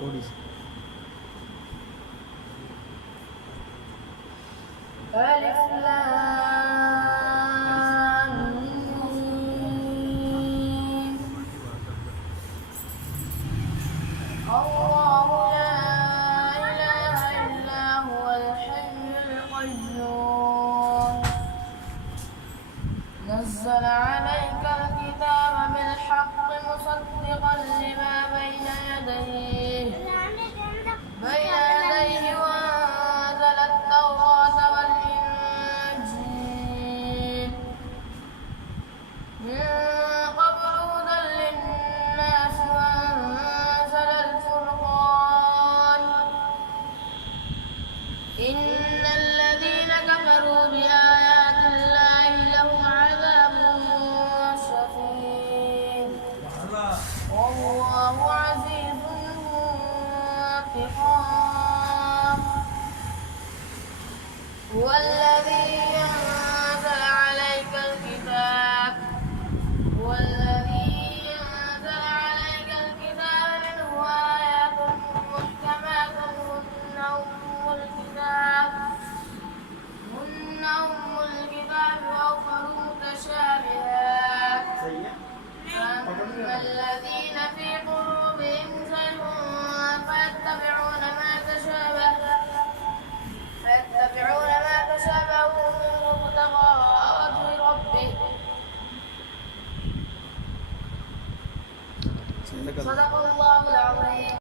थोड़ी सी ألف لام ميم. الله لا إله إلا هو الحي القيوم نزل عليك الكتاب بالحق مصدقا لما بين يديه وأنزل التوراة والإنجيل من قبل هدى للناس وأنزل الفرقان إن الذين كفروا بآيات الله لهم عذاب شديد والله عزيز ذو انتقام هو الذي أنزل عليك الكتاب منه آيات محكمات هن أم الكتاب وأخر متشابهات فأما الذين في قلوبهم زيغ فيتبعون ما تشابه منه ابتغاء وجه ربه صدق الله العظيم.